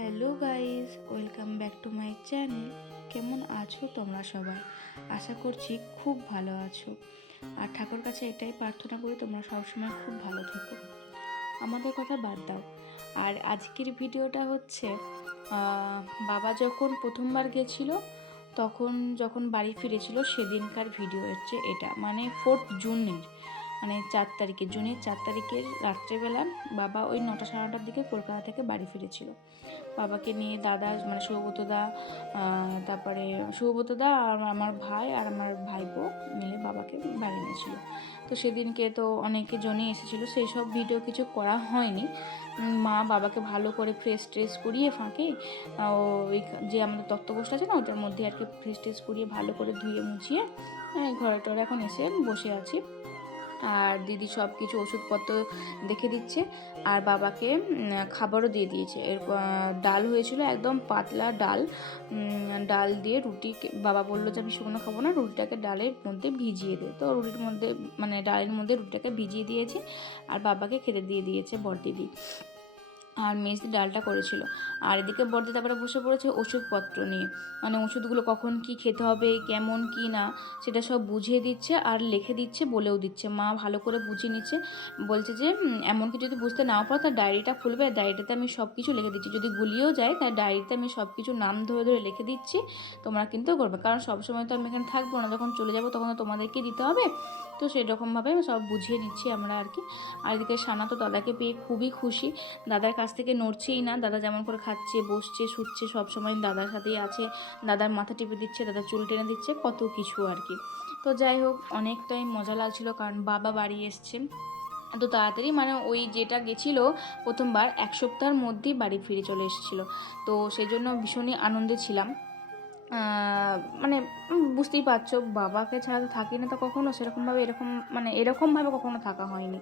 Hello guys, welcome back to my channel. কেমন আছো তোমরা সবাই? আশা করছি খুব ভালো আছো। আর ঠাকুর কাছে এটাই প্রার্থনা করি তোমরা সবসময় খুব ভালো থেকো। আমাদের কথা বাদ দাও। আর আজকের ভিডিওটা হচ্ছে বাবা যখন প্রথমবার গেছিল, তখন যখন বাড়ি ফিরেছিল, সেদিনকার ভিডিও হচ্ছে এটা মানে ফোর্থ জুনের মানে চার তারিখে জুনের চার তারিখের রাত্রেবেলা বাবা ওই নটা সাড়ে নটার দিকে কলকাতা থেকে বাড়ি ফিরেছিল। বাবাকে নিয়ে দাদা মানে সৌগত দা তারপরে সৌগত দা আর আমার ভাই আর আমার ভাইপো মিলে বাবাকে বাড়ি নিয়েছিল। তো সেদিনকে তো অনেকে জনে এসেছিল সেই সব ভিডিও কিছু করা হয়নি। মা বাবাকে ভালো করে ফ্রেশ ট্রেস করিয়ে ফাঁকে ওই যে আমাদের তত্ত্ববোসটা আছে না ওটার মধ্যে আর কি ফ্রেশ ট্রেস করিয়ে ভালো করে ধুয়ে মুছিয়ে হ্যাঁ, ঘরে টরে এখন এসে বসে আছি। আর দিদি সব কিছু ওষুধপত্র দেখে দিচ্ছে। আর বাবাকে খাবারও দিয়ে দিয়েছে। এর ডাল হয়েছিল একদম পাতলা ডাল। ডাল দিয়ে রুটি বাবা বলল যে, আমি শুকনো খাব না, রুটিটাকে ডালের মধ্যে ভিজিয়ে দে। তো রুটির মধ্যে মানে ডালের মধ্যে রুটিটাকে ভিজিয়ে দিয়েছে। আর বাবাকে খেতে দিয়ে দিয়েছে বড়দিদি আর মেজদি ডালটা করেছিল। আর এদিকে বড়দি তারপরে বসে পড়েছে ওষুধপত্র নিয়ে। মানে ওষুধগুলো কখন কি খেতে হবে কেমন কি না সেটা সব বুঝিয়ে দিচ্ছে আর লিখে দিচ্ছে বলেও দিচ্ছে। মা ভালো করে বুঝিয়ে নিচ্ছে। বলছে যে উম, এমন কি যদি বুঝতে নাও পারো তার ডায়েরিটা খুলবে। আর ডায়েরিটাতে আমি সব কিছু লিখে দিচ্ছি। যদি গুলিয়েও যায় তার ডায়েরিতে আমি সব কিছু নাম ধরে ধরে লিখে দিচ্ছি। তোমরা কিন্তু করবে। কারণ সব সময় তো আমি এখানে থাকব না। যখন চলে যাব তখন তোমাদেরকে দিতে হবে। তো সেরকমভাবে সব বুঝিয়ে নিচ্ছি আমরা আর কি। আর এদিকে সানা তো দাদাকে পেয়ে খুবই খুশি। দাদার কাছ থেকে নড়ছেই না। দাদা যেমন করে খাচ্ছে, বসছে, শুচ্ছে, সব সময় দাদার সাথেই আছে। দাদার মাথা টিপে দিচ্ছে, দাদার চুল টেনে দিচ্ছে, কত কিছু আর কি। তো যাই হোক, অনেকটাই মজা লাগছিল কারণ বাবা বাড়ি এসছে। এত তাড়াতাড়ি মানে ওই যেটা গেছিল প্রথমবার, এক সপ্তাহের মধ্যেই বাড়ি ফিরে চলে এসেছিল। তো সেই জন্য ভীষণই আনন্দে ছিলাম। মানে বুঝতেই পারছ, বাবাকে ছাড়া তো থাকি না, তো কখনো সেরকমভাবে এরকম মানে এরকমভাবে কখনো থাকা হয়নি।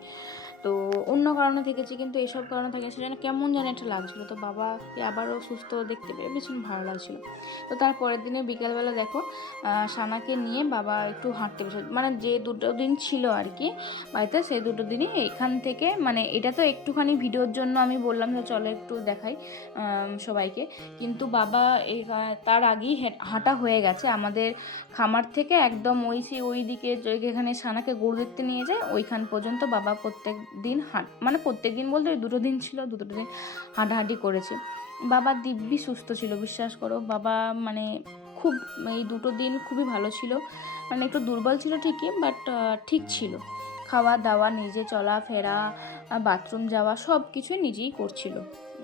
তো অন্য কারণে থেকেছি, কিন্তু এসব কারণে থাকে সেজন্য কেমন যেন একটা লাগছিল। তো বাবাকে আবারও সুস্থ দেখতে পেয়ে ভীষণ ভালো লাগছিল। তো তার পরের দিনে বিকালবেলা দেখো সানাকে নিয়ে বাবা একটু হাঁটতে বসে মানে যে দুটো দিন ছিল আর কি বাড়িতে, সেই দুটো দিনই এখান থেকে মানে এটা তো একটুখানি ভিডিওর জন্য আমি বললাম যে চলো একটু দেখাই সবাইকে। কিন্তু বাবা এই তার আগেই হেঁট- হয়ে গেছে। আমাদের খামার থেকে একদম ওই সে ওই দিকে যেখানে সানাকে গরু দেখতে নিয়ে যায়, ওইখান পর্যন্ত বাবা প্রত্যেক দিন হাঁট মানে প্রত্যেক দিন বলতে দুটো দিন ছিল দুটো দিন হাঁটাহাঁটি করেছে। বাবা দিব্যি সুস্থ ছিল, বিশ্বাস করো। বাবা মানে খুব, এই দুটো দিন খুবই ভালো ছিল। মানে একটু দুর্বল ছিল ঠিকই বাট ঠিক ছিল। খাওয়া দাওয়া নিজে চলা ফেরা বাথরুম যাওয়া সব কিছুই নিজেই করছিল।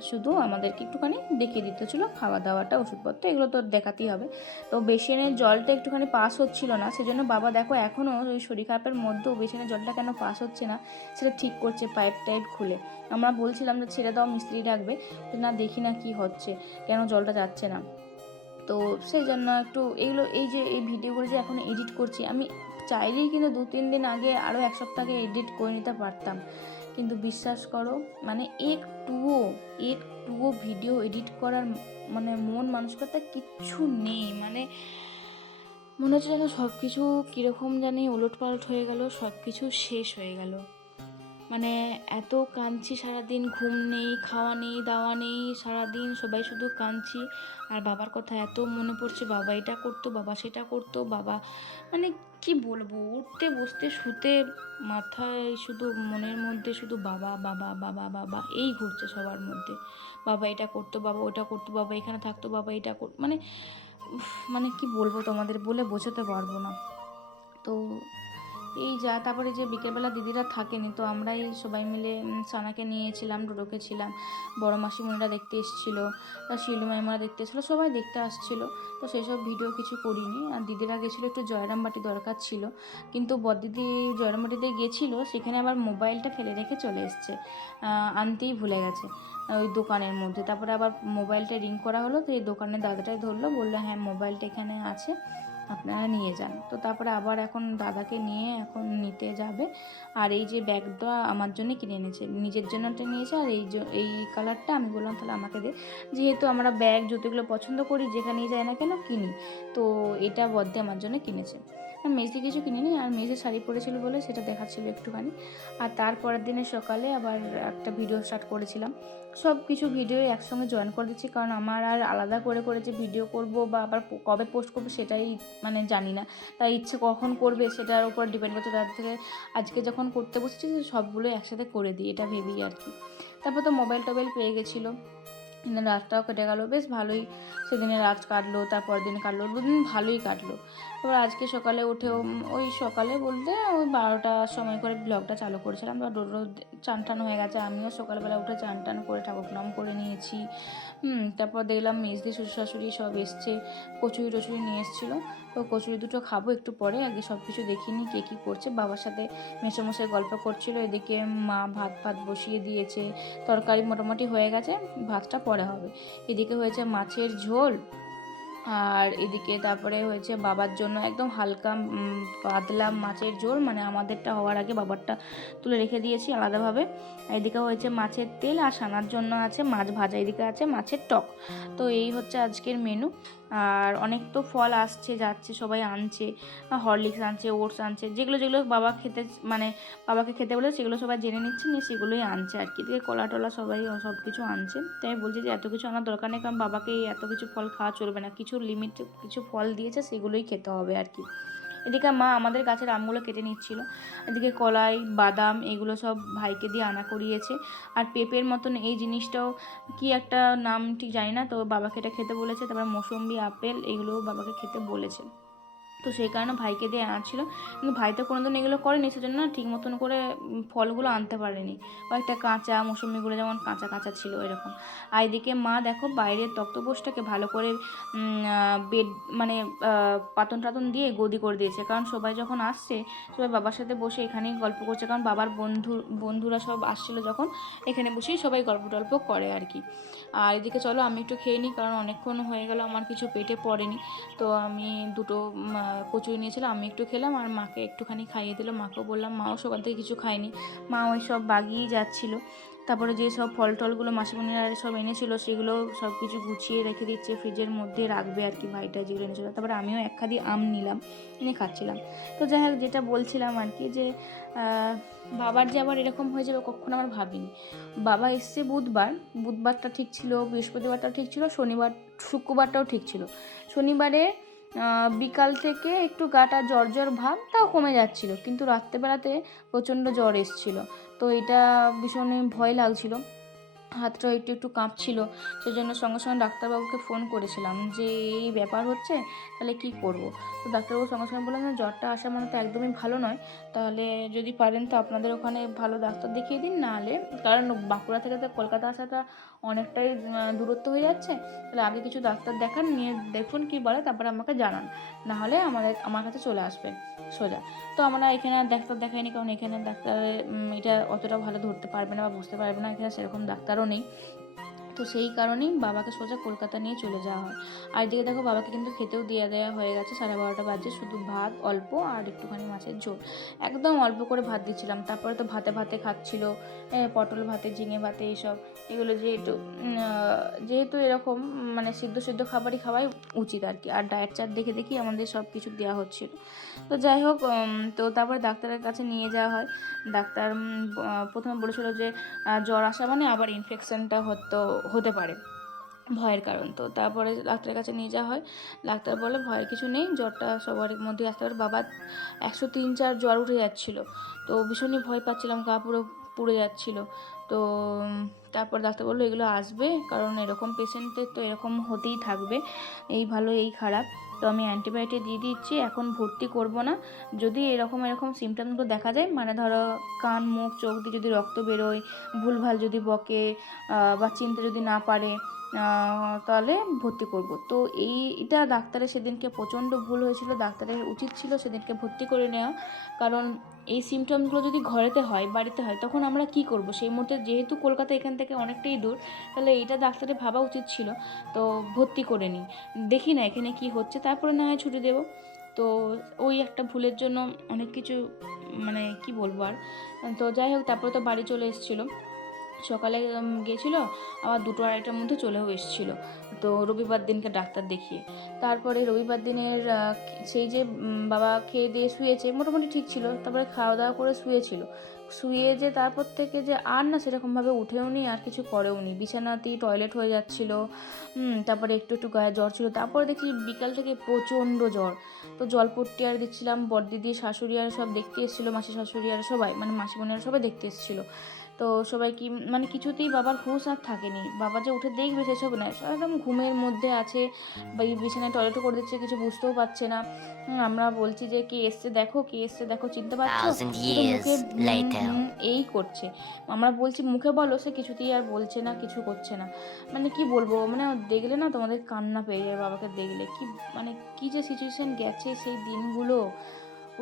শুধু আমাদেরকে একটুখানি দেখিয়ে দিতে ছিল খাওয়া দাওয়াটা ওষুধপত্র, এগুলো তো দেখাতেই হবে। তো বেসিনের জলটা একটুখানি পাস হচ্ছিল না, সেজন্য বাবা দেখো এখনও ওই শরীর খারাপের মধ্যেও বেসিনের জলটা কেন পাস হচ্ছে না, সেটা ঠিক করছে পাইপ টাইপ খুলে। আমরা বলছিলাম যে ছেড়ে দাও, মিস্ত্রি ডাকবে না, দেখি না কি হচ্ছে, কেন জলটা যাচ্ছে না? তো সেই জন্য একটু এগুলো, এই যে, এই ভিডিওগুলো যে এখন এডিট করছি, আমি চাইলেই কিন্তু দু তিন দিন আগে আরও এক সপ্তাহ এডিট করে নিতে পারতাম। কিন্তু বিশ্বাস করো মানে একটুও একটুও ভিডিও এডিট করার মানে মন মানসিকতা কিচ্ছু নেই। মানে মনে হচ্ছে যেন সব কিছু কীরকম জানি ওলট পালট হয়ে গেল সব কিছু শেষ হয়ে গেল। মানে এত কাঁদছি সারাদিন, ঘুম নেই, খাওয়া নেই, দাওয়া নেই, সারাদিন সবাই শুধু কাঁদছি। আর বাবার কথা এত মনে পড়ছে, বাবা এটা করতো, বাবা সেটা করতো, বাবা মানে কি বলব? উঠতে, বসতে, শুতে, মাথায় শুধু মনের মধ্যে শুধু বাবা বাবা বাবা বাবা, এই ঘুরছে সবার মধ্যে। বাবা এটা করতো, বাবা ওটা করতো, বাবা এখানে থাকতো, বাবা এটা কর মানে মানে কি বলব তোমাদের বলে বোঝাতে পারব না। তো এই যা, তারপরে যে বিকেলবেলা দিদিরা থাকেনি, তো আমরাই সবাই মিলে সানাকে নিয়েছিলাম, ডোডোকে ছিলাম, বড় মাসিমণিরা দেখতে এসেছিল শিলু মাইমারা দেখতে এসেছিল, সবাই দেখতে আসছিল, তো সেই সব ভিডিও কিছু করিনি, আর দিদিরা গেছিল একটু জয়রামবাটি দরকার ছিল, কিন্তু বদিদি জয়রামবাটিতে গেছিল, সেখানে আবার মোবাইলটা ফেলে রেখে চলে এসছে আনতেই ভুলে গেছে, ওই দোকানের মধ্যে, তারপরে আবার মোবাইলটা রিং করা হলো, তো এই দোকানের দাদাটাই ধরলো, বলল হ্যাঁ মোবাইলটা এখানে আছে আপনারা নিয়ে যান। তো তারপরে আবার এখন দাদাকে নিয়ে এখন নিতে যাবে। আর এই যে ব্যাগটা আমার জন্য কিনে এনেছে, নিজের জন্যটা নিয়েছে আর এই এই কালারটা আমি বললাম তাহলে আমাকে দে। যেহেতু আমরা ব্যাগ, জুতোগুলো পছন্দ করি, যেখানেই যাই না কেন কিনি। তো এটা বদ্দে আমার জন্য কিনেছে। মেজদি কিছু কিনিনি, আর মেজে শাড়ি পরেছিল বলে সেটা দেখাচ্ছিল একটুখানি। আর তারপরের দিনে সকালে আবার একটা ভিডিও স্টার্ট করেছিলাম। সব কিছু ভিডিও একসঙ্গে জয়েন করে দিচ্ছি, কারণ আমার আর আলাদা করে করে যে ভিডিও করব বা আবার কবে পোস্ট করব সেটাই মানে জানি না। তাই ইচ্ছে কখন করবে সেটার উপর ডিপেন্ড করছে। তার থেকে আজকে যখন করতে বসেছি, সবগুলো একসাথে করে দিই, এটা ভেবেই আর কি। তারপর তো মোবাইল টোবাইল পেয়ে গেছিল। রাতটাও কেটে গেল। বেশ ভালোই সেদিনে রাত কাটলো তারপর দিন কাটলো, দুদিন ভালোই কাটলো। এবার আজকে সকালে উঠেও ওই সকালে বলতে ওই বারোটার সময় করে ব্লগটা চালু করেছিলাম। বা রোদ চান টান হয়ে গেছে, আমিও সকালবেলা উঠে চান টান করে ঠাকুর প্রণাম করে নিয়েছি। হুম, তারপর দেখলাম মেজদি শ্বশুর শাশুড়ি সব এসছে, কচুরি টচুরি নিয়ে এসেছিল। তো কচুরি দুটো খাব একটু পরে, আগে সব কিছু দেখিনি কে কী করছে। বাবার সাথে মেসোমশাই গল্প করছিল, এদিকে মা ভাত ভাত বসিয়ে দিয়েছে, তরকারি মোটামুটি হয়ে গেছে, ভাতটা পরে হবে। এদিকে হয়েছে মাছের ঝোল আর এদিকে তারপরে হয়েছে বাবার জন্য একদম হালকা পাতলা মাছের ঝোল। মানে আমাদেরটা হওয়ার আগে বাবারটা তুলে রেখে দিয়েছি আলাদাভাবে। এদিকে হয়েছে মাছের তেল আর সানার জন্য আছে মাছ ভাজা। এদিকে আছে মাছের টক। তো এই হচ্ছে আজকের মেনু আর অনেক তো ফল আসছে, যাচ্ছে, সবাই আনছে হরলিক্স আনছে ওটস আনছে, যেগুলো যেগুলো বাবা খেতে মানে বাবাকে খেতে বলে সেগুলো সবাই জেনে নিচ্ছে, নিয়ে সেগুলোই আনছে আর কি। দিয়ে কলা টলা সবাই সব কিছু আনছে। তাই আমি বলছি যে এত কিছু আনার দরকার নেই, কারণ বাবাকে এত কিছু ফল খাওয়া চলবে না। কিছু লিমিট কিছু ফল দিয়েছে, সেগুলোই খেতে হবে আর কি। এদিকে মা আমাদের গাছের আমগুলো কেটে নিচ্ছিল। এদিকে কলাই, বাদাম এগুলো সব ভাইকে দিয়ে আনা করিয়েছে। আর পেঁপের মতন এই জিনিসটাও কি একটা নাম ঠিক জানি না, তো বাবাকে এটা খেতে বলেছে, তারপর মৌসম্বি, আপেল এগুলোও বাবাকে খেতে বলেছে। তো সেই কারণে ভাইকে দিয়ে আনা ছিল কিন্তু ভাই তো কোনোদিন এগুলো করেনি, সেজন্য না ঠিক মতন করে ফলগুলো আনতে পারেনি। কয়েকটা কাঁচা মৌসুমিগুলো যেমন কাঁচা কাঁচা ছিল এরকম। আর এদিকে মা দেখো বাইরের তক্তপোষটাকে ভালো করে বেড মানে পাতন টাতন দিয়ে গদি করে দিয়েছে। কারণ সবাই যখন আসছে, সবাই বাবার সাথে বসে এখানেই গল্প করছে। কারণ বাবার বন্ধু, বন্ধুরা সব আসছিল যখন এখানে বসেই সবাই গল্প টল্প করে আর কি। আর এদিকে চলো আমি একটু খেয়ে নিই, কারণ অনেকক্ষণ হয়ে গেল, আমার কিছু পেটে পড়েনি। তো আমি দুটো কচুরি নিয়েছিলাম আমি একটু খেলাম আর মাকে একটুখানি খাইয়ে দিলাম। মাকেও বললাম, মাও সকাল থেকে কিছু খায়নি। মা ওই সব বাগিয়েই যাচ্ছিল। তারপরে যে সব ফল টলগুলো মাসিমণিরা সব এনেছিল, সেগুলো সব কিছু গুছিয়ে রেখে দিচ্ছে, ফ্রিজের মধ্যে রাখবে আর কি, ভাইটা যেগুলো এনেছিল। তারপরে আমিও একখাদি আম নিলাম, এনে খাচ্ছিলাম। তো যাই হোক, যেটা বলছিলাম আর কি যে বাবার যে আবার এরকম হয়ে যাবে কখনো আমার ভাবিনি। বাবা এসছে বুধবার, বুধবারটা ঠিক ছিল, বৃহস্পতিবারটাও ঠিক ছিল, শনিবার, শুক্রবারটাও ঠিক ছিল। শনিবারে বিকাল থেকে একটু গাটা জ্বর জ্বর ভাব, তাও কমে যাচ্ছিল। কিন্তু রাত্রেবেলাতে প্রচণ্ড জ্বর এসছিল। তো এটা ভীষণ ভয় লাগছিল। হাতটা একটু একটু কাঁপছিল। সেজন্য সঙ্গে সঙ্গে ডাক্তারবাবুকে ফোন করেছিলাম যে, এই ব্যাপার হচ্ছে? তাহলে কি করব? তো ডাক্তারবাবু সঙ্গে সঙ্গে বললেন যে জ্বরটা আসা মানে তো একদমই ভালো নয়। তাহলে যদি পারেন তো আপনাদের ওখানে ভালো ডাক্তার দেখিয়ে দিন নাহলে কারণ বাঁকুড়া থেকে তো কলকাতা আসাটা অনেকটাই দূরত্ব হয়ে যাচ্ছে। তাহলে আগে কিছু ডাক্তার দেখান, নিয়ে দেখুন কি বলে, তারপরে আমাকে জানান। নাহলে আমাদের, আমার কাছে চলে আসবে, সোজা। তো আমরা এখানে ডাক্তার দেখাইনি, কারণ এখানে ডাক্তার এটা অতটা ভালো ধরতে পারবে না বা বুঝতে পারবে না, এখানে সেরকম ডাক্তারও নেই তো সেই কারণেই বাবাকে সোজা কলকাতা নিয়ে চলে যাওয়া হয়। আর এদিকে দেখো বাবাকে কিন্তু খেতেও দিয়ে দেওয়া হয়ে গেছে। সাড়ে বারোটা বাজে, শুধু ভাত অল্প আর একটুখানি মাছের ঝোল। একদম অল্প করে ভাত দিচ্ছিলাম। তারপরে তো ভাতে ভাতে খাচ্ছিল পটল ভাতে, ঝিঙে ভাতে, এইসব। এগুলো যেহেতু যেহেতু এরকম মানে সিদ্ধ সিদ্ধ খাবারই খাওয়াই উচিত আর কি। আর ডায়েট চার্ট দেখে দেখি আমাদের সব কিছু দেওয়া হচ্ছিল। তো যাই হোক তো তারপরে ডাক্তারের কাছে নিয়ে যাওয়া হয়। ডাক্তার প্রথমে বলেছিল যে জ্বর আসা মানে আবার ইনফেকশনটা হতো হতে পারে ভয়ের কারণ। তো তারপরে ডাক্তারের কাছে নিয়ে যাওয়া হয়। ডাক্তার বলে, ভয়ের কিছু নেই, জ্বরটা সবার মধ্যে আসতে পারে। বাবার একশো তিন চার জ্বর উঠে যাচ্ছিল। তো ভীষণই ভয় পাচ্ছিলাম, গা পুরো পুড়ে যাচ্ছিল। তো তারপর ডাক্তার বলল, এগুলো আসবে, কারণ এরকম পেশেন্টের তো এরকম হতেই থাকবে। এই ভালো, এই খারাপ। তো আমি অ্যান্টিবায়োটিক দিয়ে দিচ্ছি, এখন ভর্তি করব না। যদি এরকম এরকম সিমটমগুলো দেখা যায় মানে ধরো কান, মুখ, চোখ দিয়ে যদি রক্ত বেরোয়, ভুলভাল যদি বকে বা চিনতে যদি না পারে তাহলে ভর্তি করব। তো এই, এটা ডাক্তারের সেদিনকে প্রচণ্ড ভুল হয়েছিল, ডাক্তারের উচিত ছিল সেদিনকে ভর্তি করে নেওয়া। কারণ এই সিমটমসগুলো যদি ঘরেতে হয়, বাড়িতে হয়, তখন আমরা কি করব? সেই মুহূর্তে যেহেতু কলকাতা এখান থেকে অনেকটাই দূর, তাহলে এটা ডাক্তারের ভাবা উচিত ছিল। তো ভর্তি করে নিই। দেখি না এখানে কি হচ্ছে, তারপরে না হয় ছুটি দেবো। তো ওই একটা ভুলের জন্য অনেক কিছু মানে কি বলব আর? তো যাই হোক, তারপরে তো বাড়ি চলে এসেছিল। সকালে গেছিল আবার দুটো আড়াইটার মধ্যে চলেও এসেছিল। তো রবিবার দিনকে ডাক্তার দেখিয়ে। তারপরে রবিবার দিনের সেই যে বাবা খেয়ে দিয়ে শুয়েছে, মোটামুটি ঠিক ছিল। তারপরে খাওয়া দাওয়া করে শুয়েছিল। শুয়ে যে তারপর থেকে যে আর না সেরকমভাবে উঠেও নি, আর কিছু করেও নি। বিছানাতেই টয়লেট হয়ে যাচ্ছিল তারপরে একটু একটু গায়ে জ্বর ছিল। তারপরে দেখি বিকাল থেকে প্রচণ্ড জ্বর। তো জলপট্টি আর দিচ্ছিলাম বড়দিদি শাশুড়ি আর সব দেখতে এসেছিল, মাসি শাশুড়ি আর সবাই মানে মাসি বোনেরা সবাই দেখতে এসেছিল। তো সবাই কি মানে কিছুতেই বাবার হুঁশ আর থাকেনি। বাবা যে উঠে দেখবে সেসব নয় একদম ঘুমের মধ্যে আছে বা বিছানায় টয়লেটও করে দিচ্ছে কিছু বুঝতেও পারছে না। আমরা বলছি যে কে এসছে দেখো কে এসছে দেখো চিনতে পারছ? মুখে এই করছে। আমরা বলছি মুখে বলো সে কিছুতেই আর বলছে না কিছু করছে না। মানে কি বলব মানে দেখলে না তোমাদের কান্না পেয়ে যায় বাবাকে দেখলে। কি মানে কি যে সিচুয়েশন গেছে সেই দিনগুলো।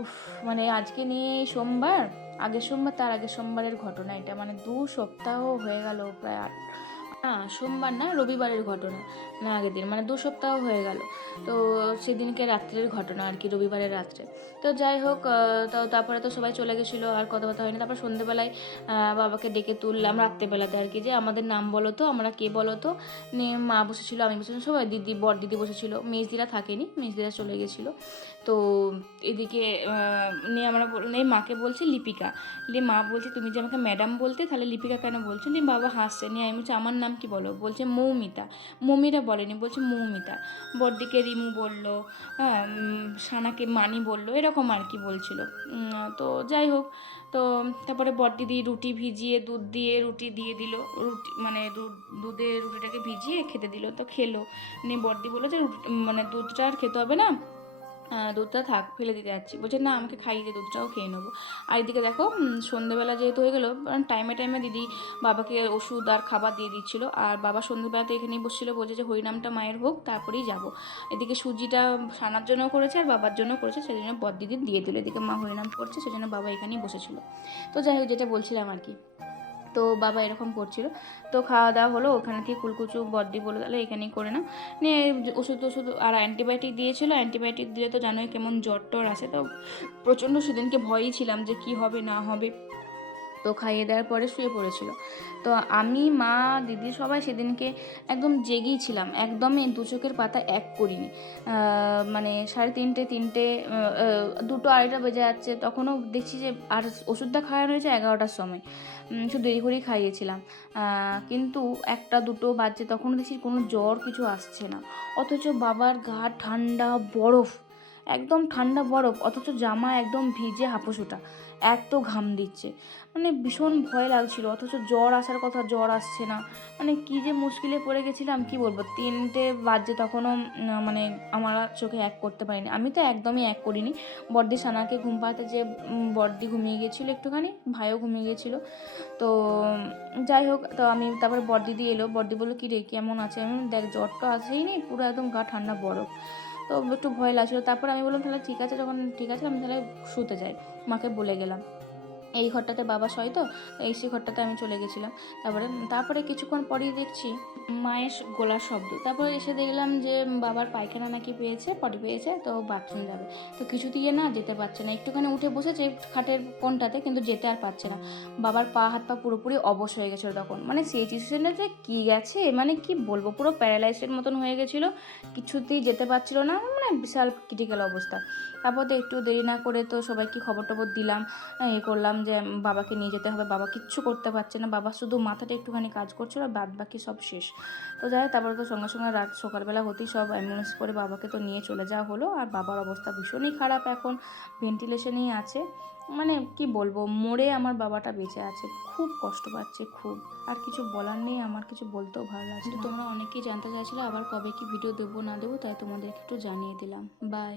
উফ মানে আজকে নিয়ে সোমবার, আগের সোমবার, তার আগের সোমবারের ঘটনা এটা। মানে দু সপ্তাহ হয়ে গেল প্রায় আট না, সোমবার না, রবিবারের ঘটনা। না আগের দিন মানে দু সপ্তাহ হয়ে গেল। তো সেদিনকে রাত্রের ঘটনা আর কি, রবিবারের রাত্রে। তো যাই হোক তো তারপরে তো সবাই চলে গেছিল, আর কথা কথাবার্তা হয়নি। তারপর সন্ধেবেলায় বাবাকে ডেকে তুললাম রাত্রেবেলাতে আর কি, যে আমাদের নাম বলো তো, আমরা কে বলো তো। নিয়ে মা বসেছিল, আমি বসেছিলাম, সবাই দিদি বর দিদি বসেছিল। মেজদিরা থাকেনি, মেজদিরা চলে গেছিল। তো এদিকে নিয়ে আমরা নিয়ে মাকে বলছি, লিপিকা। নিয়ে মা বলছে, তুমি যে আমাকে ম্যাডাম বলতে, তাহলে লিপিকা কেন বলছো? নিয়ে বাবা হাসছে। নিয়ে আমি বলছি, আমার নাম কি বলো? বলছে মৌমিতা। মৌমিরা বলেনি, বলছে মৌমিতা। বড়দিকে রিমু বলল হ্যাঁ সানাকে মানি বলল, এরকম আর কি বলছিল। তো যাই হোক, তো তারপরে বড়দিদি রুটি ভিজিয়ে দুধ দিয়ে রুটি দিয়ে দিল, রুটি মানে দুধ, দুধে রুটিটাকে ভিজিয়ে খেতে দিল, তো খেলো। নিয়ে বড়দি বলল যে মানে দুধটা আর খেতে হবে না। দুধটা থাক, ফেলে দিতে যাচ্ছি। বলছে, না, আমাকে খাইয়ে দিয়ে দুধটাও খেয়ে নেব। আর এদিকে দেখো সন্ধ্যেবেলা যেহেতু হয়ে গেলো, কারণ টাইমে টাইমে দিদি বাবাকে ওষুধ আর খাবার দিয়ে দিচ্ছিল। আর বাবা সন্ধ্যেবেলাতে এখানেই বসছিলো, বলছে যে, হরিনামটা মায়ের হোক, তারপরেই যাব। এদিকে সুজিটা সানার জন্য করেছে, আর বাবার জন্য করেছে সেই জন্য বদ দিদি দিয়ে দিল। এদিকে মা হরিনাম করছে, সেজন্য বাবা এখানেই বসেছিল। তো যাই হোক, যেটা বলছিলাম আর কি। তো বাবা এরকম করছিল। তো খাওয়া দাওয়া হলো, ওখানে থেকে কুলকুচু বদ্দি বলে তাহলে এখানেই করে না নিয়ে ওষুধ ওষুধ আর অ্যান্টিবায়োটিক দিয়েছিল, অ্যান্টিবায়োটিক দিলে তো জানোই কেমন জ্বর টর আসে। তো প্রচণ্ড সেদিনকে ভয়ই ছিলাম যে কি হবে না হবে। তো খাইয়ে দেওয়ার পরে শুয়ে পড়েছিল। তো আমি, মা, দিদি সবাই সেদিনকে একদম জেগেই ছিলাম। একদমই দু চোখের পাতা এক করিনি। মানে সাড়ে তিনটে তিনটে দুটো আড়াইটা বেজে যাচ্ছে। তখনও দেখছি যে আর ওষুধটা খাওয়ানো হয়েছে এগারোটার সময়। একটু দেরি করেই খাইয়েছিলাম। কিন্তু একটা, দুটো বাজছে, তখনও দেখছি কোনো জ্বর কিছু আসছে না। অথচ বাবার গা ঠান্ডা বরফ। একদম ঠান্ডা বরফ, অথচ জামা একদম ভিজে হাঁপুসোটা এত ঘাম দিচ্ছে। মানে ভীষণ ভয় লাগছিল, অথচ জ্বর আসার কথা জ্বর আসছে না। মানে কী যে মুশকিলে পড়ে গেছিলাম, কি বলব? তিনটে বাজে তখনও মানে আমার চোখে এক করতে পারিনি। আমি তো একদমই এক করিনি। বর্দি সানাকে ঘুম পাতে যে বর্দি ঘুমিয়ে গিয়েছিল একটুখানি, ভাইও ঘুমিয়ে গিয়েছিল তো, যাই হোক, তো আমি তারপরে বড়দিদি এলো। বড়দি বলল কী রে কেমন আছে? আমি দেখ, জ্বর তো আসেই নি, পুরো একদম গা ঠান্ডা বরফ। তো একটু ভয় লাগছিল। তারপর আমি বললাম, তাহলে ঠিক আছে, যখন ঠিক আছে, আমি তাহলে শুতে যাই। মাকে বলে গেলাম। এই ঘরটাতে বাবা শয় তো, এই সেই ঘরটাতে আমি চলে গেছিলাম। তারপরে তারপরে কিছুক্ষণ পরেই দেখছি মায়ের গোলার শব্দ। তারপরে এসে দেখলাম যে বাবার পায়খানা নাকি পেয়েছে, পটি পেয়েছে, তো বাথরুম যাবে। তো কিছু দিয়ে না যেতে পারছে না। একটুখানি উঠে বসেছে খাটের কোনটাতে কিন্তু যেতে আর পারছে না। বাবার পা, হাত, পা পুরোপুরি অবশ হয়ে গেছিল তখন। মানে সেই সিচুয়েশনে যে কী গেছে? মানে কি বলব? পুরো প্যারালাইসের মতন হয়ে গেছিল। কিছুতেই যেতে পারছিল না। বিশাল ক্রিটিক্যাল অবস্থা। তারপর তো একটু দেরি না করে তো সবাইকে খবর টবর দিলাম, এ করলাম যে বাবাকে নিয়ে যেতে হবে। বাবা কিচ্ছু করতে পারছে না। বাবা শুধু মাথাটা একটুখানি কাজ করছিল আর বাদ বাকি সব শেষ। তো যাই তারপরে তো সঙ্গে সঙ্গে রাত সকালবেলা হতেই সব অ্যাম্বুলেন্স করে বাবাকে তো নিয়ে চলে যাওয়া হলো। আর বাবার অবস্থা ভীষণই খারাপ এখন। ভেন্টিলেশনেই আছে। মানে কি বলব মোড়ে আমার বাবাটা বেঁচে আছে খুব কষ্ট পাচ্ছে খুব। আর কিছু বলার নেই আমার কিছু বলতেও ভালো লাগছে তোমরা অনেকেই জানতে চাইছিলে আবার কবে কি ভিডিও দেবো না দেবো তাই তোমাদেরকে একটু জানিয়ে দিলাম। বাই